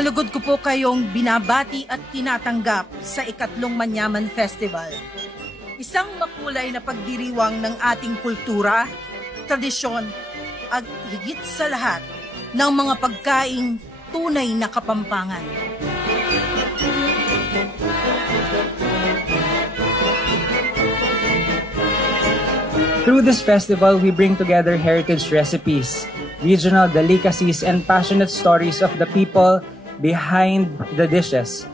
Malugod ko po kayong binabati at tinatanggap sa ikatlong Manyaman Festival. Isang makulay na pagdiriwang ng ating kultura, tradisyon, at higit sa lahat ng mga pagkaing tunay na Kapampangan. Through this festival, we bring together heritage recipes, regional delicacies, and passionate stories of the people behind the dishes.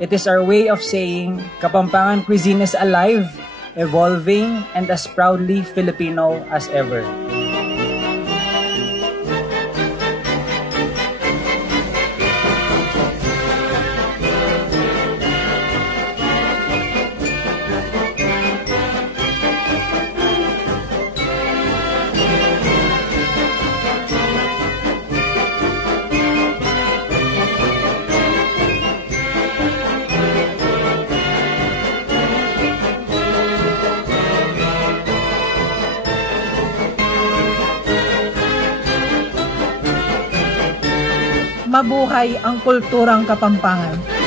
It is our way of saying Kapampangan cuisine is alive, evolving, and as proudly Filipino as ever. Mabuhay ang kulturang Kapampangan.